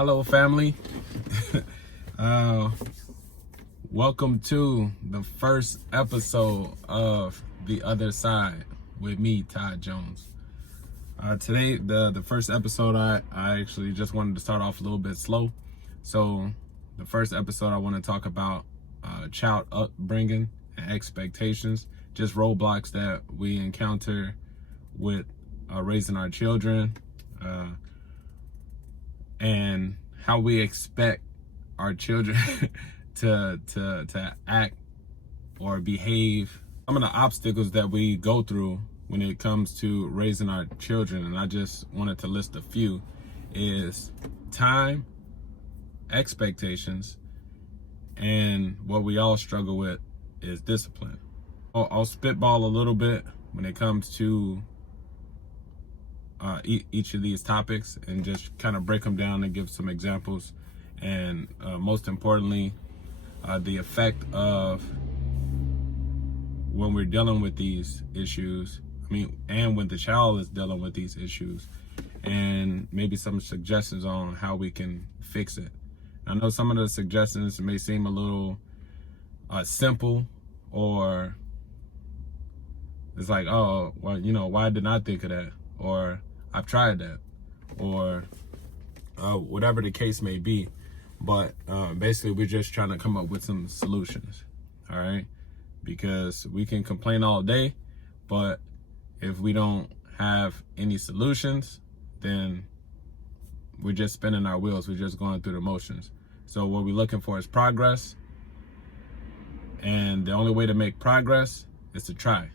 Hello, family. Welcome to the first episode of The Other Side with me, Todd Jones. Today, the first episode, I actually just wanted to start off a little bit slow. So the first episode, I want to talk about child upbringing and expectations, just roadblocks that we encounter with raising our children, and how we expect our children to act or behave. Some of the obstacles that we go through when it comes to raising our children, and I just wanted to list a few, is time, expectations, and what we all struggle with is discipline. I'll spitball a little bit when it comes to each of these topics and just kind of break them down and give some examples, and most importantly, the effect of when we're dealing with these issues, and when the child is dealing with these issues, and maybe some suggestions on how we can fix it. I know some of the suggestions may seem a little simple, or it's like, oh, well, why didn't I think of that? Or I've tried that, or whatever the case may be. But basically, we're just trying to come up with some solutions, all right? Because we can complain all day, but if we don't have any solutions, then we're just spinning our wheels. We're just going through the motions. So what we're looking for is progress. And the only way to make progress is to try.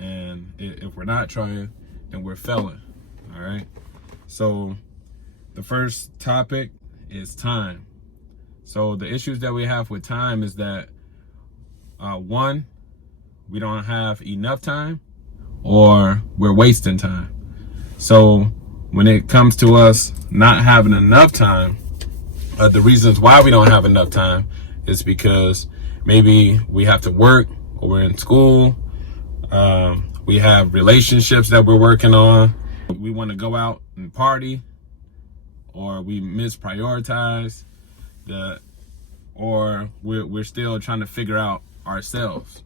And if we're not trying, then we're failing. All right. So the first topic is time. So the issues that we have with time is that one, we don't have enough time, or we're wasting time. So when it comes to us not having enough time, the reasons why we don't have enough time is because maybe we have to work, or we're in school, we have relationships that we're working on, we want to go out and party, or we misprioritize, or we're still trying to figure out ourselves.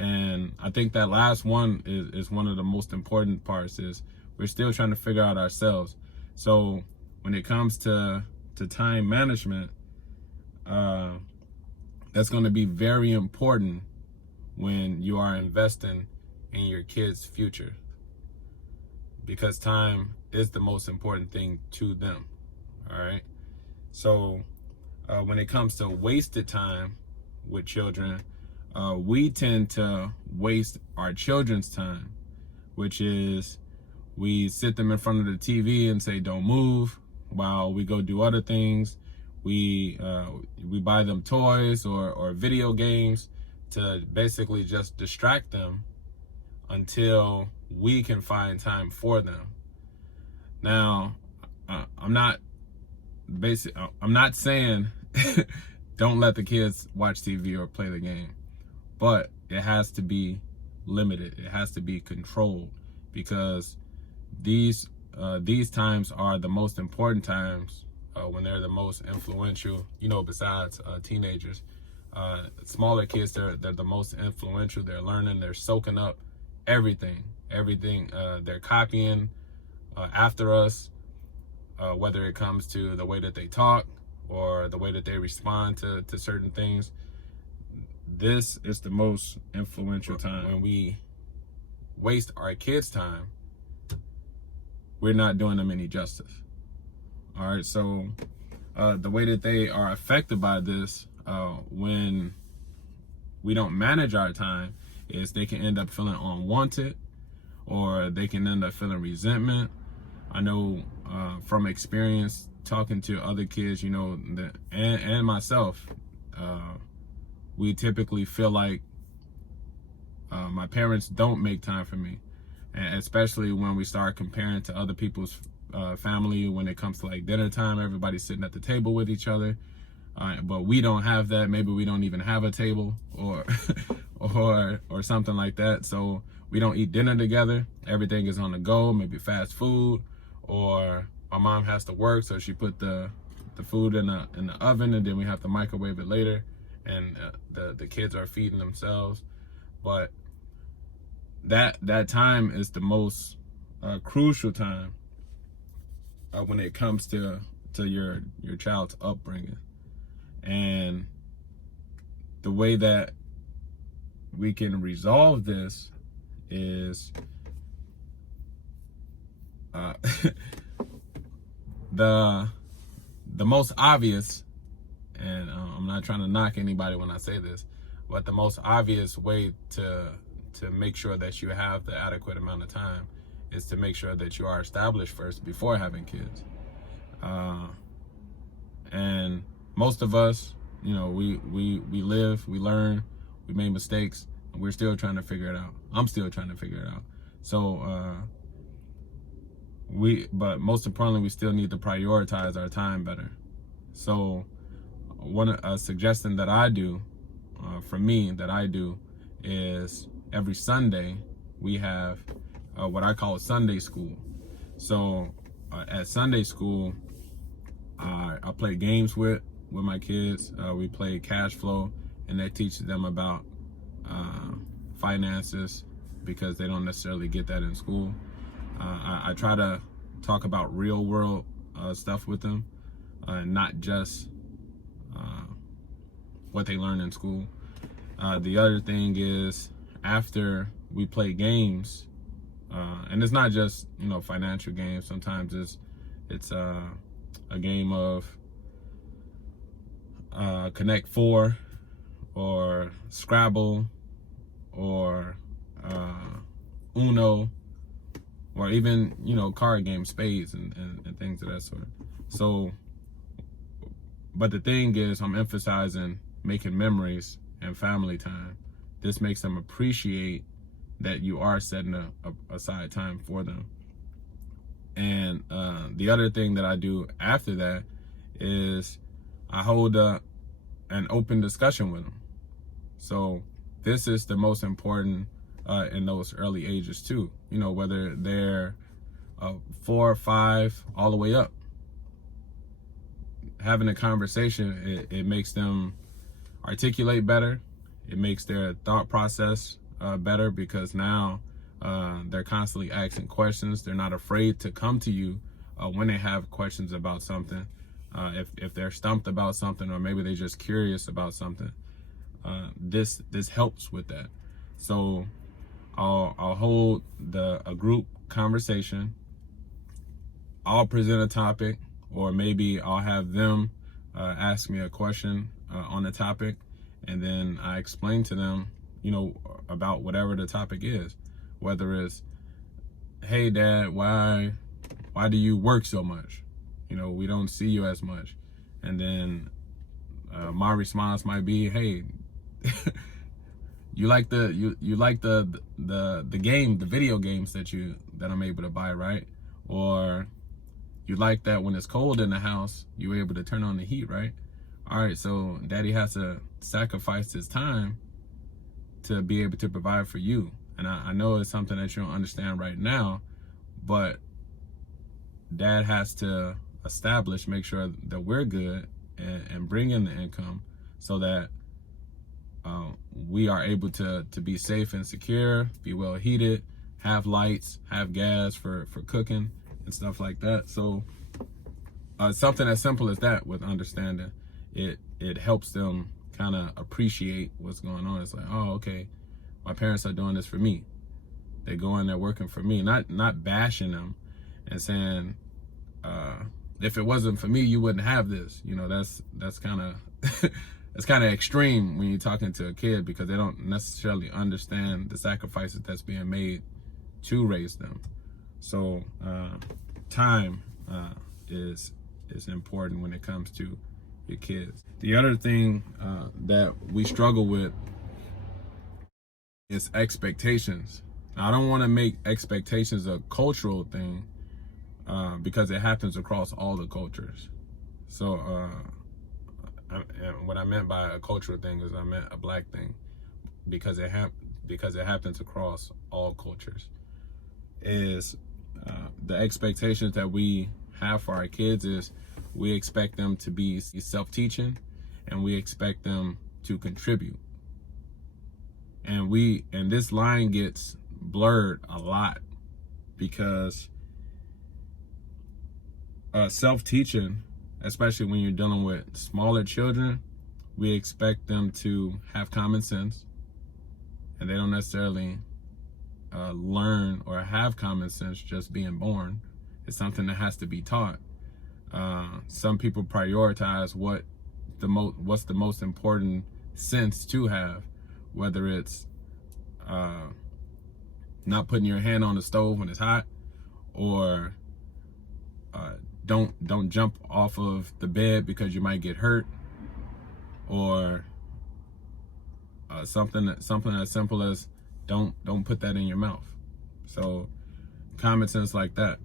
And I think that last one is one of the most important parts, is we're still trying to figure out ourselves. So when it comes to time management, that's going to be very important when you are investing in your kids' future, because time is the most important thing to them. All right. So when it comes to wasted time with children, we tend to waste our children's time, which is we sit them in front of the TV and say, don't move, while we go do other things. We buy them toys or video games to basically just distract them until we can find time for them. Now, I'm not saying don't let the kids watch TV or play the game, but it has to be limited. It has to be controlled, because these times are the most important times, when they're the most influential, besides teenagers. Smaller kids, they're the most influential. They're learning, they're soaking up everything. They're copying after us, whether it comes to the way that they talk or the way that they respond to certain things. This is the most influential time. When we waste our kids' time, we're not doing them any justice. All right, so the way that they are affected by this, when we don't manage our time, is they can end up feeling unwanted, or they can end up feeling resentment. I know from experience talking to other kids, and myself, we typically feel like my parents don't make time for me, and especially when we start comparing to other people's family. When it comes to like dinner time, everybody's sitting at the table with each other, but we don't have that. Maybe we don't even have a table, or or something like that. So we don't eat dinner together. Everything is on the go, maybe fast food, or my mom has to work, so she put the the food in the oven, and then we have to microwave it later, and the kids are feeding themselves. But that time is the most crucial time when it comes to your child's upbringing. And the way that we can resolve this is the most obvious, and I'm not trying to knock anybody when I say this, but the most obvious way to make sure that you have the adequate amount of time is to make sure that you are established first before having kids. And most of us, we live, we learn, we made mistakes, and we're still trying to figure it out. I'm still trying to figure it out. So but most importantly, we still need to prioritize our time better. So a suggestion that I do, for me, that I do, is every Sunday we have what I call Sunday school. So at Sunday school, I play games with my kids. We play cash flow, and that teaches them about finances, because they don't necessarily get that in school. I try to talk about real world stuff with them, not just what they learn in school. The other thing is, after we play games, and it's not just financial games. Sometimes it's a game of Connect Four, or Scrabble, or Uno, or even card games, spades, and things of that sort. So, but the thing is, I'm emphasizing making memories and family time. This makes them appreciate that you are setting aside time for them. And the other thing that I do after that is I hold an open discussion with them. So this is the most important in those early ages too. Whether they're 4 or 5, all the way up. Having a conversation, it makes them articulate better. It makes their thought process better, because now they're constantly asking questions. They're not afraid to come to you when they have questions about something. If they're stumped about something, or maybe they're just curious about something, this helps with that. So I'll hold a group conversation. I'll present a topic, or maybe I'll have them ask me a question on the topic, and then I explain to them, about whatever the topic is. Whether it's, hey Dad, why do you work so much? We don't see you as much. And then my response might be, hey, you like the game, the video games that I'm able to buy, right? Or you like that when it's cold in the house, you're able to turn on the heat, right? All right, so Daddy has to sacrifice his time to be able to provide for you. And I know it's something that you don't understand right now, but Dad has to make sure that we're good and bring in the income, so that we are able to be safe and secure, be well heated, have lights, have gas for cooking and stuff like that. So something as simple as that, with understanding, it helps them kind of appreciate what's going on. It's like, oh, okay, my parents are doing this for me. They go in there working for me, not bashing them and saying, if it wasn't for me, you wouldn't have this. That's kind of it's kind of extreme when you're talking to a kid, because they don't necessarily understand the sacrifices that's being made to raise them. So time is important when it comes to your kids. The other thing that we struggle with is expectations. Now, I don't want to make expectations a cultural thing, because it happens across all the cultures. So what I meant by a cultural thing is I meant a black thing, because it happens across all cultures. Is the expectations that we have for our kids is we expect them to be self-teaching, and we expect them to contribute. And this line gets blurred a lot because self-teaching, especially when you're dealing with smaller children, we expect them to have common sense, and they don't necessarily learn or have common sense just being born. It's something that has to be taught. Some people prioritize what's the most important sense to have, whether it's not putting your hand on the stove when it's hot, or don't jump off of the bed because you might get hurt, or something as simple as don't put that in your mouth. So common sense like that.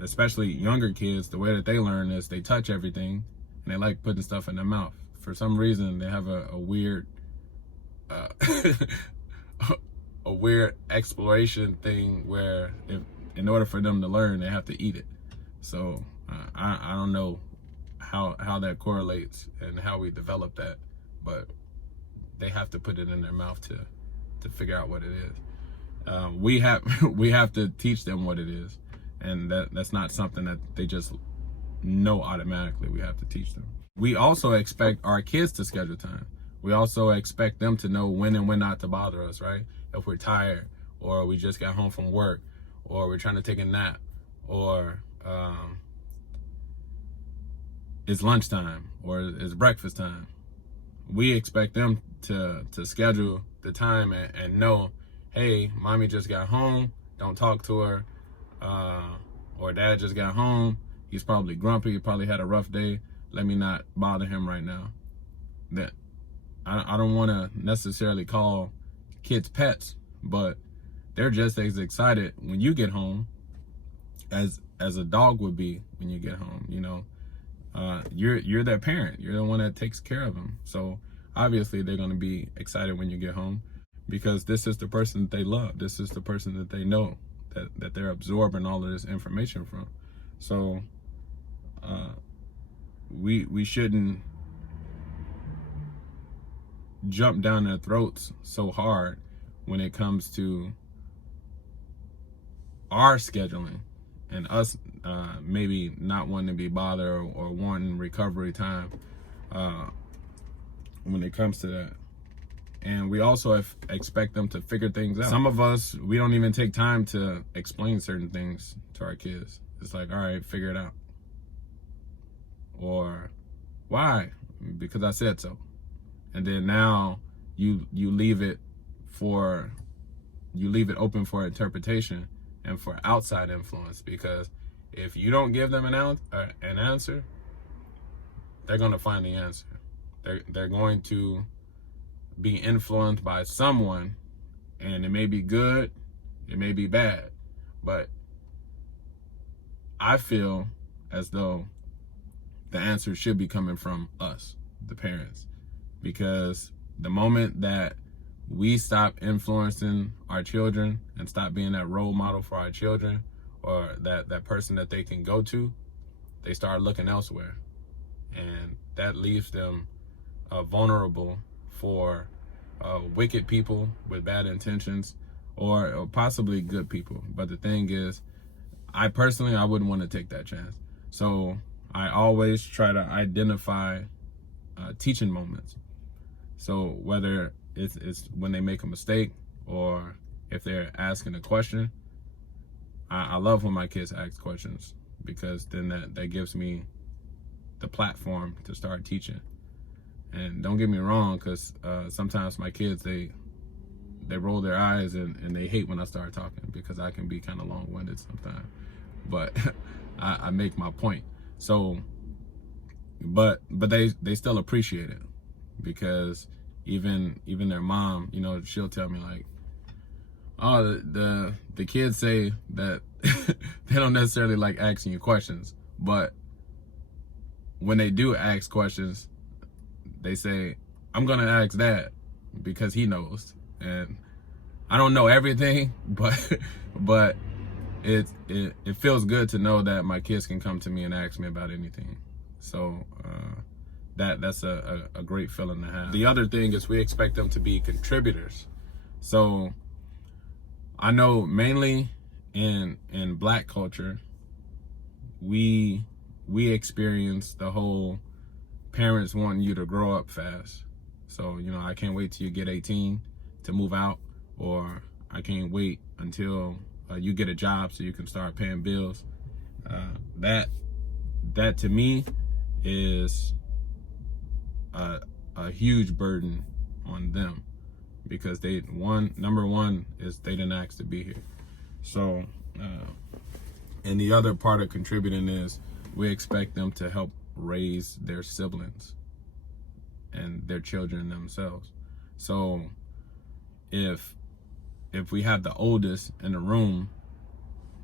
Especially younger kids, the way that they learn is they touch everything and they like putting stuff in their mouth. For some reason, they have a weird a weird exploration thing where in order for them to learn, they have to eat it. So I don't know how that correlates and how we develop that, but they have to put it in their mouth to figure out what it is. We have to teach them what it is, and that's not something that they just know automatically. We have to teach them. We also expect our kids to schedule time. We also expect them to know when and when not to bother us, right? If we're tired, or we just got home from work, or we're trying to take a nap, or it's lunchtime, or it's breakfast time. We expect them to schedule the time and know, hey, mommy just got home, don't talk to her, or dad just got home, he's probably grumpy, he probably had a rough day, let me not bother him right now. That I don't want to necessarily call kids pets, but they're just as excited when you get home as a dog would be when you get home. You know, you're their parent, you're the one that takes care of them, so obviously they're going to be excited when you get home, because this is the person that they love, this is the person that they know that they're absorbing all of this information from. So we shouldn't jump down their throats so hard when it comes to our scheduling and us maybe not wanting to be bothered or wanting recovery time when it comes to that. And we also expect them to figure things out. Some of us, we don't even take time to explain certain things to our kids. It's like, all right, figure it out. Or, why? Because I said so. And then now you leave it open for interpretation and for outside influence, because if you don't give them an answer, they're going to find the answer. They're going to be influenced by someone, and it may be good, it may be bad, but I feel as though the answer should be coming from us, the parents, because the moment that we stop influencing our children and stop being that role model for our children, or that person that they can go to, they start looking elsewhere, and that leaves them vulnerable for wicked people with bad intentions, or possibly good people. But the thing is, I wouldn't want to take that chance. So I always try to identify teaching moments. So whether it's when they make a mistake, or if they're asking a question, I love when my kids ask questions, because then that gives me the platform to start teaching. And don't get me wrong, because sometimes my kids, they roll their eyes and they hate when I start talking, because I can be kind of long-winded sometimes. But I make my point. So, but they still appreciate it, because even their mom, you know, she'll tell me like, oh, the kids say that they don't necessarily like asking you questions, but when they do ask questions, they say, I'm gonna ask Dad because he knows. And I don't know everything, but it feels good to know that my kids can come to me and ask me about anything. So that's a great feeling to have. The other thing is we expect them to be contributors. So I know mainly in Black culture, we experience the whole parents wanting you to grow up fast. So, you know, I can't wait till you get 18 to move out, or I can't wait until you get a job so you can start paying bills. That to me is a huge burden on them, because number one is they didn't ask to be here. So and the other part of contributing is we expect them to help raise their siblings and their children themselves. So if we have the oldest in the room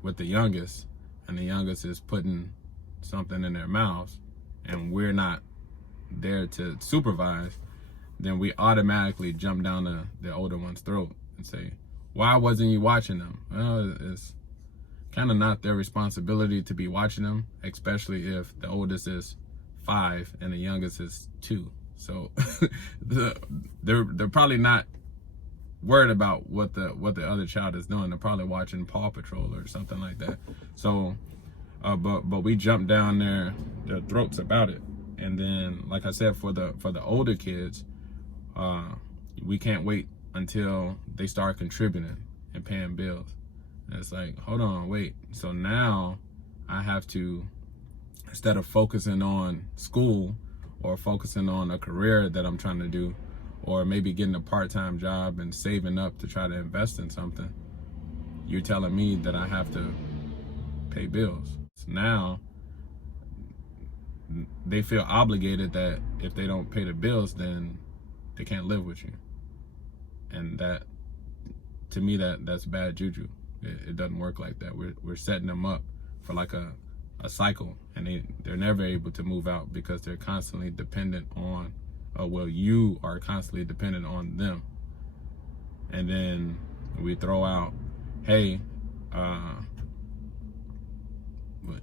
with the youngest, and the youngest is putting something in their mouths, and we're not there to supervise, then we automatically jump down the older one's throat and say, why wasn't you watching them? Well, it's kind of not their responsibility to be watching them, especially if the oldest is 5 and the youngest is 2. So they're probably not worried about what the other child is doing. They're probably watching Paw Patrol or something like that. So but we jump down their throats about it. And then, like I said, for the older kids, we can't wait until they start contributing and paying bills. And it's like, hold on, wait. So now I have to, instead of focusing on school or focusing on a career that I'm trying to do, or maybe getting a part-time job and saving up to try to invest in something, you're telling me that I have to pay bills. So now they feel obligated that if they don't pay the bills, then they can't live with you. And that, to me, that's bad juju. It doesn't work like that. We're setting them up for like a cycle, and they're never able to move out because they're constantly dependent on, you are constantly dependent on them. And then we throw out, hey,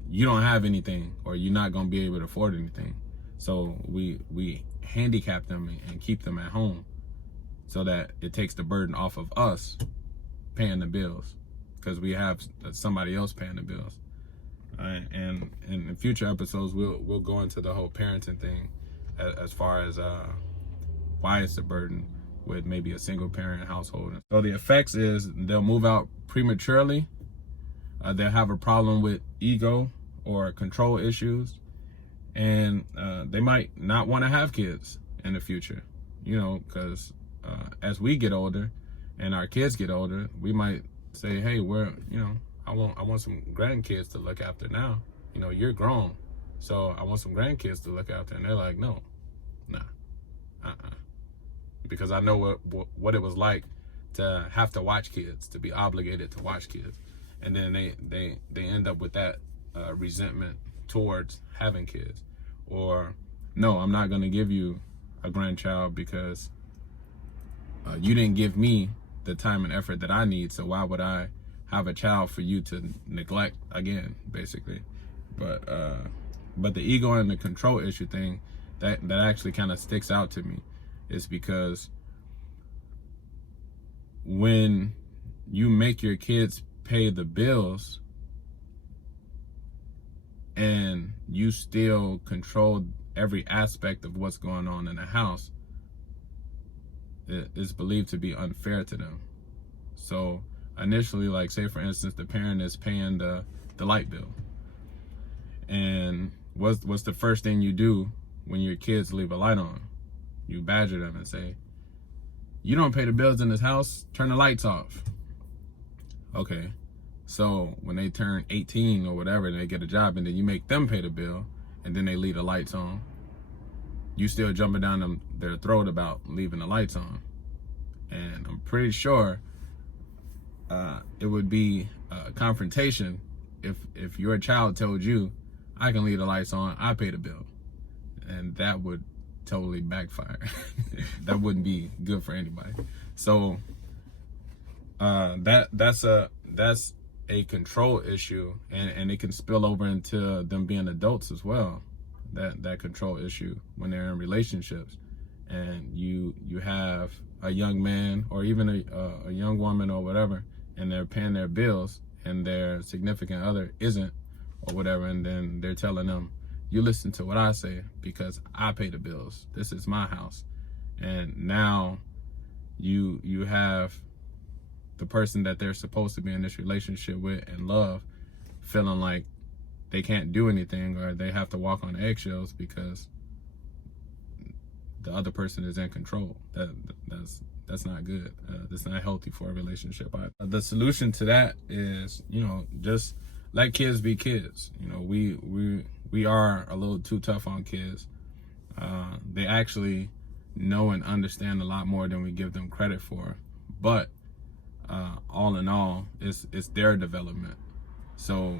you don't have anything, or you're not going to be able to afford anything. So we handicap them and keep them at home so that it takes the burden off of us paying the bills, because we have somebody else paying the bills. And in future episodes, we'll go into the whole parenting thing as far as why it's a burden with maybe a single parent household. So the effects is they'll move out prematurely. They'll have a problem with ego or control issues, and they might not want to have kids in the future, because as we get older and our kids get older, we might say, hey, I want some grandkids to look after now. You're grown, so I want some grandkids to look after. And they're like, nah. Because I know what it was like to have to watch kids, to be obligated to watch kids. And then they end up with that resentment towards having kids. Or, no, I'm not going to give you a grandchild because you didn't give me the time and effort that I need, so why would I have a child for you to neglect again, basically. But the ego and the control issue thing, that actually kind of sticks out to me, is because when you make your kids pay the bills and you still control every aspect of what's going on in the house, it is believed to be unfair to them. So initially, like, say for instance, the parent is paying the light bill, and what's the first thing you do when your kids leave a light on? You badger them and say, you don't pay the bills in this house, turn the lights off. Okay, so when they turn 18 or whatever, they get a job, and then you make them pay the bill, and then they leave the lights on, you still jumping down their throat about leaving the lights on. And I'm pretty sure it would be a confrontation if your child told you, I can leave the lights on, I pay the bill. And that would totally backfire. That wouldn't be good for anybody. So that's a a control issue, and it can spill over into them being adults as well. That control issue when they're in relationships, and you have a young man or even a young woman or whatever, and they're paying their bills, and their significant other isn't, or whatever, and then they're telling them, you listen to what I say because I pay the bills. This is my house. And now you have the person that they're supposed to be in this relationship with and love feeling like they can't do anything, or they have to walk on eggshells because the other person is in control. That's not good. That's not healthy for a relationship. The solution to that is, just let kids be kids. We are a little too tough on kids. They actually know and understand a lot more than we give them credit for. But all in all, it's their development. So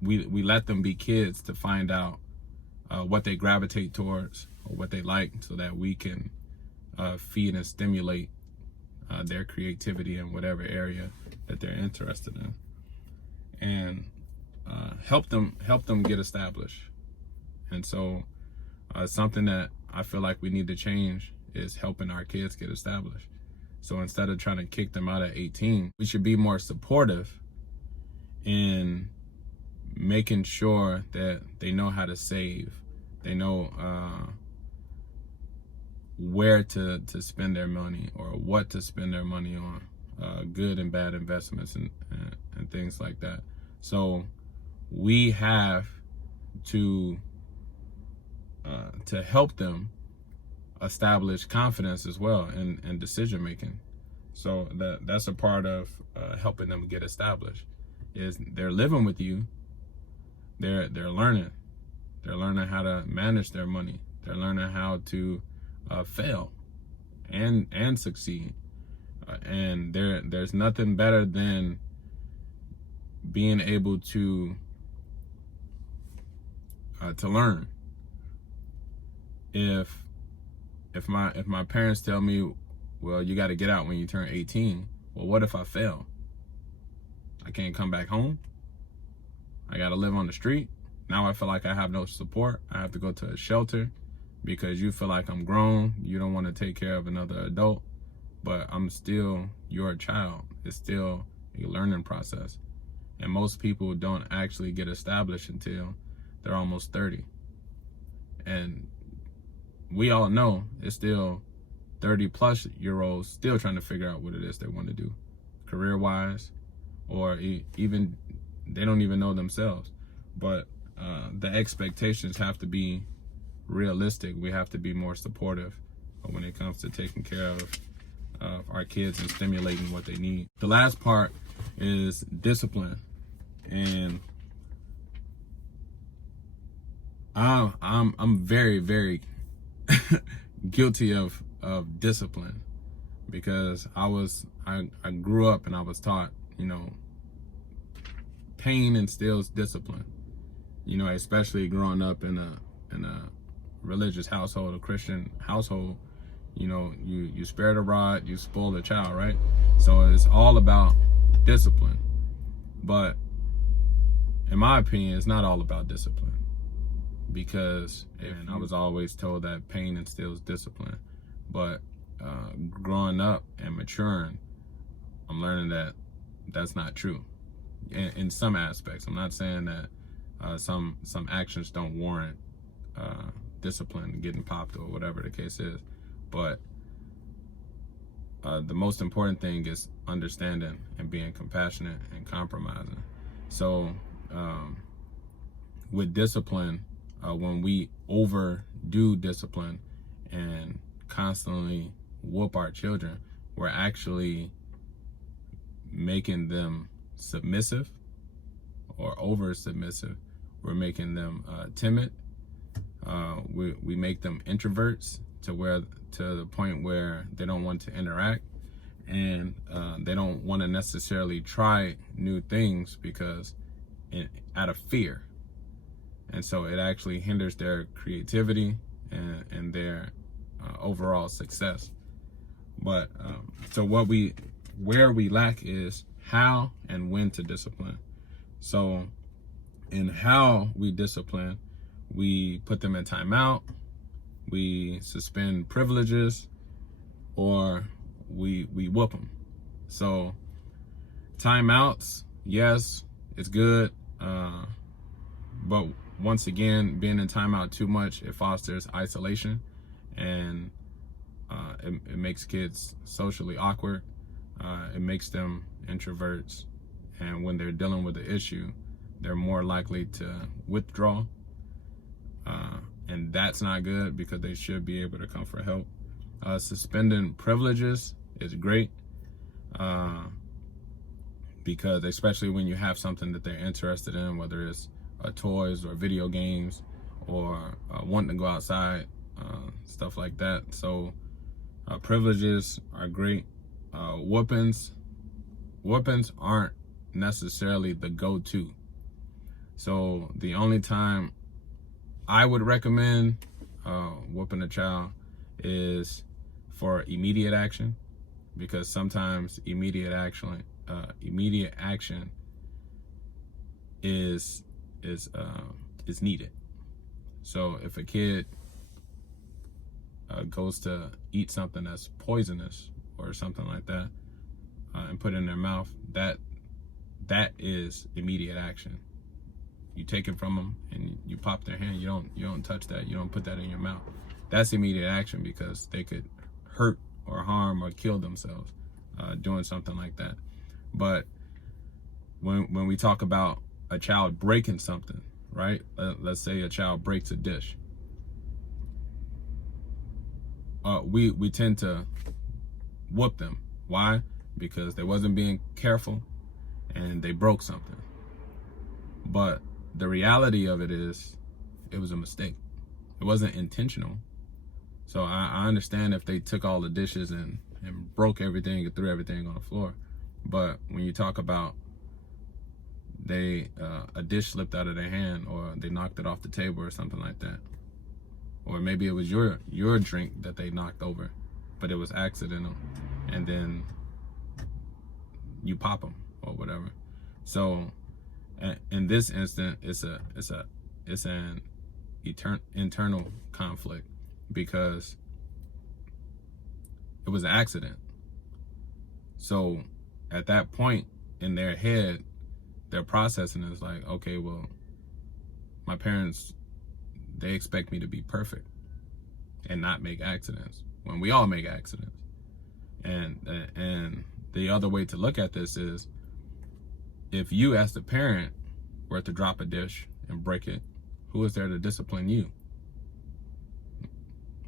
we let them be kids to find out what they gravitate towards or what they like, so that we can feed and stimulate their creativity in whatever area that they're interested in, and help them get established. And so something that I feel like we need to change is helping our kids get established. So instead of trying to kick them out at 18, we should be more supportive in making sure that they know how to save. They know where to spend their money, or what to spend their money on, good and bad investments and things like that. So we have to help them establish confidence as well in decision making. So that's a part of helping them get established. Is they're living with you, they're learning how to manage their money, they're learning how to fail and succeed, and there's nothing better than being able to learn. If my parents tell me, well, you got to get out when you turn 18, well, what if I fail? I can't come back home. I got to live on the street. Now I feel like I have no support. I have to go to a shelter because you feel like I'm grown. You don't want to take care of another adult, but I'm still your child. It's still a learning process. And most people don't actually get established until they're almost 30. And we all know it's still 30-plus-year-olds still trying to figure out what it is they want to do, career-wise, or even they don't even know themselves. But the expectations have to be realistic. We have to be more supportive when it comes to taking care of our kids and stimulating what they need. The last part is discipline, and I'm very, very guilty of discipline, because I grew up and I was taught, pain instills discipline. Especially growing up in a religious household, a Christian household, you spare the rod, you spoil the child, right? So it's all about discipline. But in my opinion, it's not all about discipline, because I was always told that pain instills discipline. But growing up and maturing, I'm learning that that's not true in some aspects. I'm not saying that some actions don't warrant discipline, getting popped, or whatever the case is, but the most important thing is understanding and being compassionate and compromising. So with discipline, when we overdo discipline and constantly whoop our children, we're actually making them submissive or over submissive. We're making them timid. We make them introverts to the point where they don't want to interact, and they don't want to necessarily try new things because out of fear. And so it actually hinders their creativity and their overall success. But so what we where we lack is how and when to discipline. So in how we discipline, we put them in timeout, we suspend privileges, or we whoop them. So timeouts, yes, it's good, but once again, being in timeout too much, it fosters isolation, and it makes kids socially awkward. It makes them introverts, and when they're dealing with the issue, they're more likely to withdraw, and that's not good because they should be able to come for help. Suspending privileges is great, because especially when you have something that they're interested in, whether it's toys or video games or wanting to go outside, stuff like that. So privileges are great. Whoopings aren't necessarily the go-to. So the only time I would recommend whooping a child is for immediate action, because sometimes immediate action is needed. So if a kid goes to eat something that's poisonous or something like that, and put it in their mouth, that is immediate action. You take it from them and you pop their hand. You don't touch that. You don't put that in your mouth. That's immediate action, because they could hurt or harm or kill themselves doing something like that. But when we talk about a child breaking something, right? Let's say a child breaks a dish. We tend to whoop them. Why? Because they wasn't being careful and they broke something. But the reality of it is, it was a mistake. It wasn't intentional. So I understand if they took all the dishes and broke everything and threw everything on the floor. But when you talk about a dish slipped out of their hand, or they knocked it off the table or something like that, or maybe it was your drink that they knocked over, but it was accidental, and then you pop them or whatever. So in this instant, it's an internal conflict, because it was an accident. So at that point in their head, their processing is like, okay, well, my parents, they expect me to be perfect and not make accidents, when we all make accidents. And the other way to look at this is, if you as the parent were to drop a dish and break it, who is there to discipline you?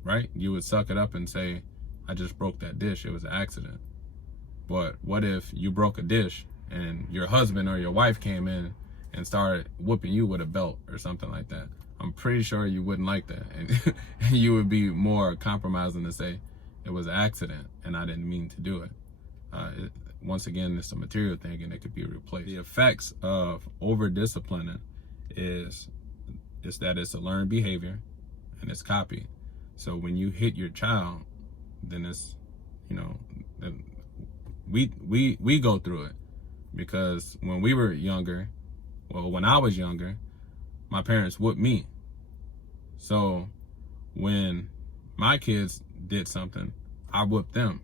Right? You would suck it up and say, I just broke that dish, it was an accident. But what if you broke a dish and your husband or your wife came in and started whooping you with a belt or something like that? I'm pretty sure you wouldn't like that, and you would be more compromising to say it was an accident and I didn't mean to do it. Once again, it's a material thing and it could be replaced. The effects of over-disciplining is that it's a learned behavior and it's copied. So when you hit your child, then it's, we go through it, because when we were younger, when I was younger, my parents whooped me. So when my kids did something, I whooped them.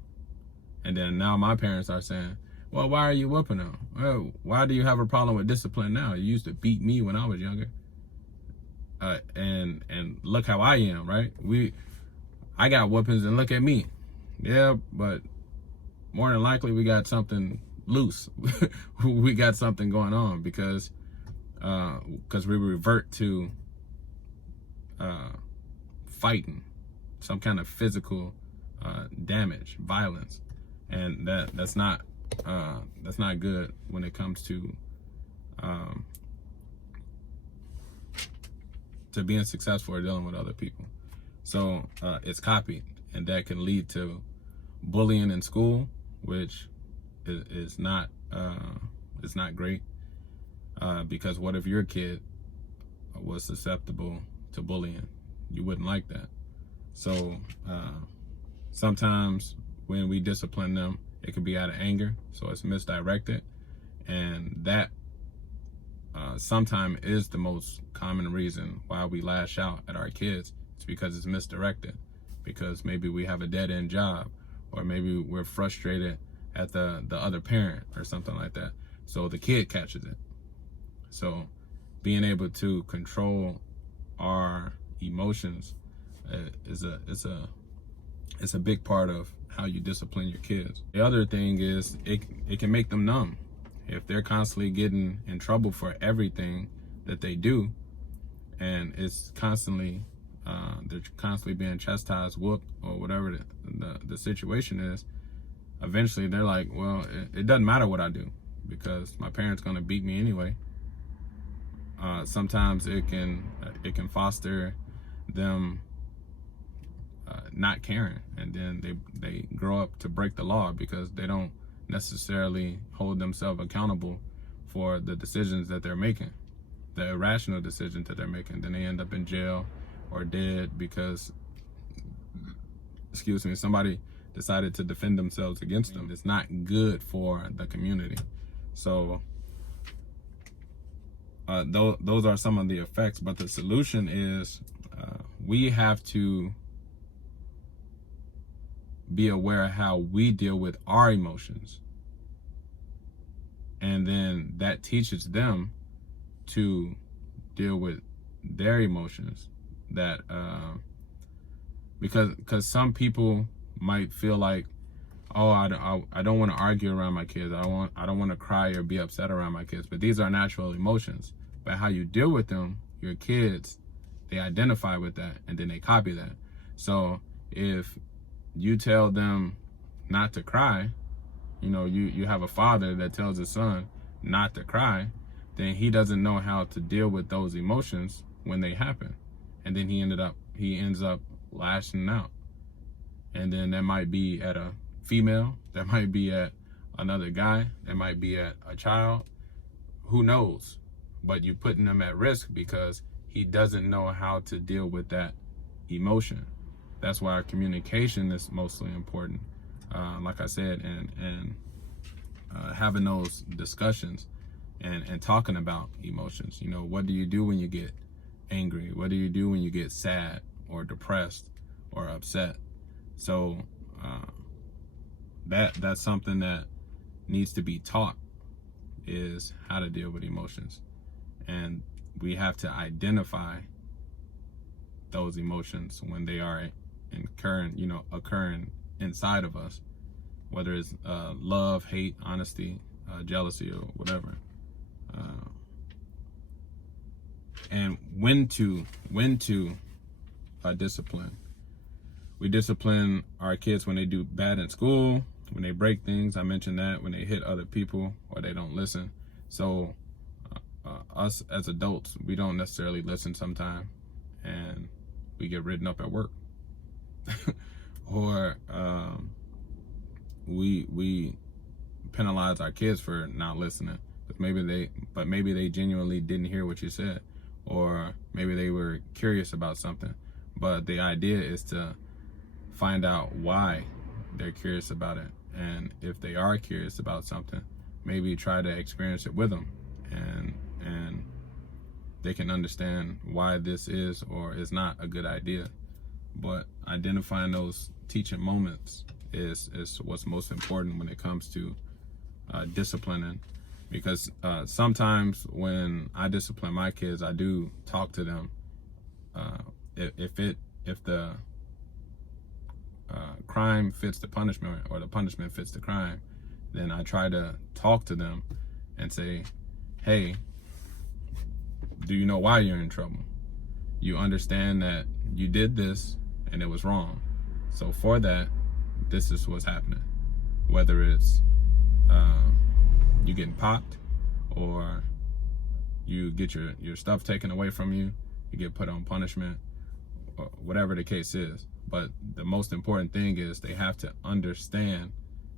And then now my parents are saying, well, why are you whooping them? Well, why do you have a problem with discipline now? You used to beat me when I was younger. And look how I am, right? I got whoopings and look at me. Yeah, but more than likely we got something loose. We got something going on, because we revert to fighting, some kind of physical damage, violence, and that's not good when it comes to being successful or dealing with other people. So it's copied, and that can lead to bullying in school, which is not great, because what if your kid was susceptible to bullying? You wouldn't like that. So sometimes when we discipline them, It could be out of anger, so it's misdirected. And that sometimes is the most common reason why we lash out at our kids. It's because it's misdirected. Because maybe we have a dead-end job, or maybe we're frustrated at the other parent or something like that. So the kid catches it. So being able to control our emotions is a big part of how you discipline your kids. The other thing is it can make them numb. If they're constantly getting in trouble for everything that they do, and it's constantly they're constantly being chastised, whooped, or whatever the situation is, eventually they're like, well, it doesn't matter what I do because my parents gonna beat me anyway. Sometimes it can foster them not caring, and then they grow up to break the law because they don't necessarily hold themselves accountable for the decisions that they're making, the irrational decisions that they're making. Then they end up in jail or dead because, somebody decided to defend themselves against them. It's not good for the community. So those are some of the effects, but the solution is we have to be aware of how we deal with our emotions, and then that teaches them to deal with their emotions. That because some people might feel like, oh, I don't want to argue around my kids, I don't want to cry or be upset around my kids, but these are natural emotions. But how you deal with them, your kids, they identify with that and then they copy that. So if you tell them not to cry, you have a father that tells his son not to cry, then he doesn't know how to deal with those emotions when they happen. And then he ends up lashing out. And then that might be at a female, that might be at another guy, that might be at a child, who knows? But you're putting them at risk because he doesn't know how to deal with that emotion. That's why our communication is mostly important. Like I said, and having those discussions and talking about emotions. What do you do when you get angry? What do you do when you get sad or depressed or upset? So that's something that needs to be taught, is how to deal with emotions. And we have to identify those emotions when they are occurring inside of us, whether it's love, hate, honesty, jealousy, or whatever. And when to discipline. We discipline our kids when they do bad in school, when they break things. I mentioned that, when they hit other people or they don't listen. So us as adults, we don't necessarily listen sometimes, and we get written up at work. Or we penalize our kids for not listening, but maybe they genuinely didn't hear what you said, or maybe they were curious about something. But the idea is to find out why they're curious about it, and if they are curious about something, maybe try to experience it with them, and they can understand why this is or is not a good idea. But identifying those teaching moments is what's most important when it comes to disciplining, because sometimes when I discipline my kids, I do talk to them. If the crime fits the punishment, or the punishment fits the crime, then I try to talk to them and say, hey, do you know why you're in trouble? You understand that you did this and it was wrong. So for that, this is what's happening. Whether it's you getting popped, or you get your stuff taken away from you, you get put on punishment, or whatever the case is. But the most important thing is they have to understand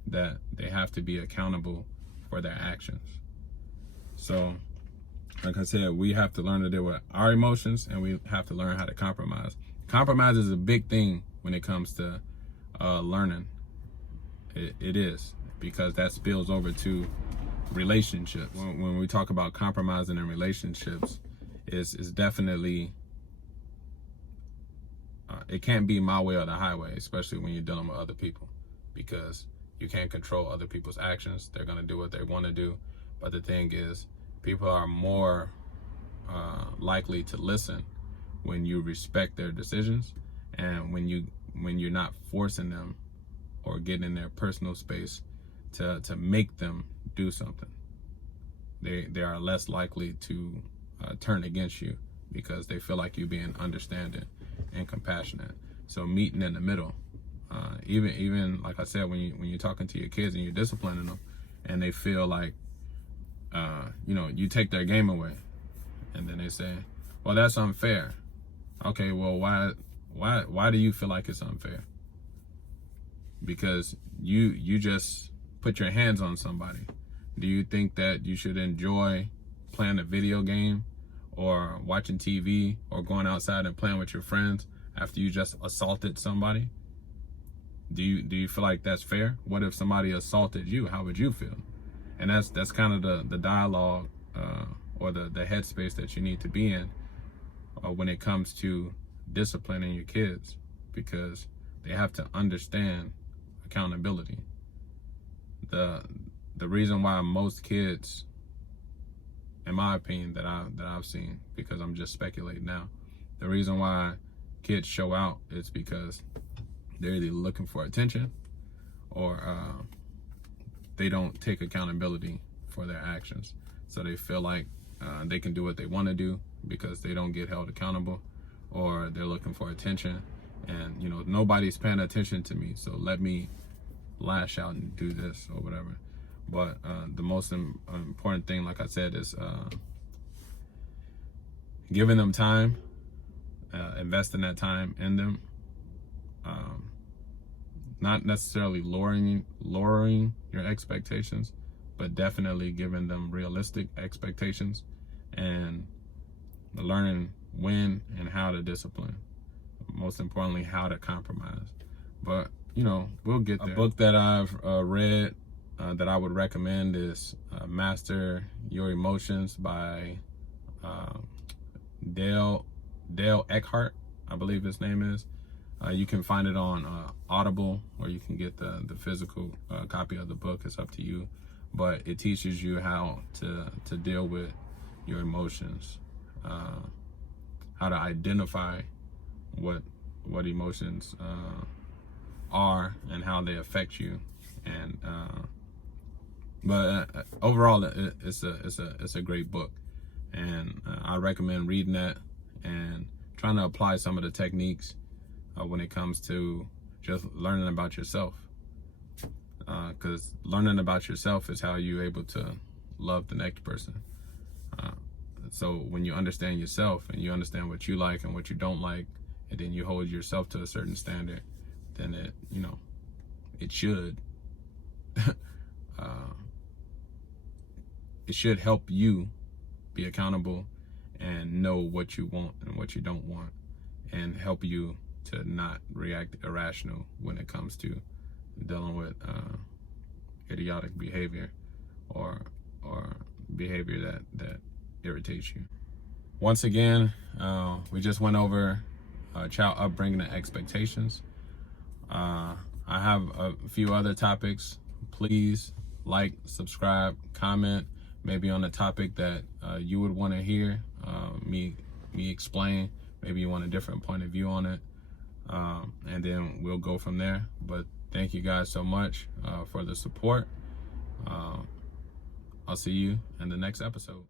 that they have to be accountable for their actions. So, like I said, we have to learn to deal with our emotions, and we have to learn how to compromise. Compromise is a big thing when it comes to learning. It is. because that spills over to relationships. When we talk about compromising in relationships, is definitely it can't be my way or the highway, especially when you're dealing with other people, because you can't control other people's actions. They're going to do what they want to do. But the thing is, people are more likely to listen when you respect their decisions, and when you're not forcing them or getting in their personal space to make them do something. They are less likely to turn against you because they feel like you being understanding and compassionate. So meeting in the middle, even like I said, when you're talking to your kids and you're disciplining them, and they feel like you take their game away, and then they say, well, that's unfair. Okay, well, why do you feel like it's unfair? Because you just put your hands on somebody. Do you think that you should enjoy playing a video game or watching TV or going outside and playing with your friends after you just assaulted somebody? Do you feel like that's fair? What if somebody assaulted you? How would you feel? And that's kind of the dialogue or the headspace that you need to be in when it comes to disciplining your kids, because they have to understand accountability. The reason why most kids, in my opinion, that I've seen, because I'm just speculating now, the reason why kids show out is because they're either looking for attention or they don't take accountability for their actions. So they feel like they can do what they want to do because they don't get held accountable, or they're looking for attention, and nobody's paying attention to me, so let me lash out and do this or whatever. But the most important thing, like I said, is giving them time, investing that time in them, not necessarily lowering your expectations, but definitely giving them realistic expectations, and learning when and how to discipline. Most importantly, how to compromise. But we'll get there. A book that I've read that I would recommend is Master Your Emotions by Dale Eckhart, I believe his name is. You can find it on Audible, or you can get the physical copy of the book. It's up to you. But it teaches you how to deal with your emotions, how to identify what emotions are and how they affect you. And but overall, it's a great book, and I recommend reading that and trying to apply some of the techniques when it comes to just learning about yourself, because learning about yourself is how you're able to love the next person. So when you understand yourself and you understand what you like and what you don't like, and then you hold yourself to a certain standard, then it should it should help you be accountable and know what you want and what you don't want, and help you to not react irrational when it comes to dealing with idiotic behavior or behavior that irritates you. Once again, we just went over child upbringing and expectations. I have a few other topics. Please like, subscribe, comment, maybe on a topic that you would want to hear me explain. Maybe you want a different point of view on it, and then we'll go from there. But thank you guys so much for the support. I'll see you in the next episode.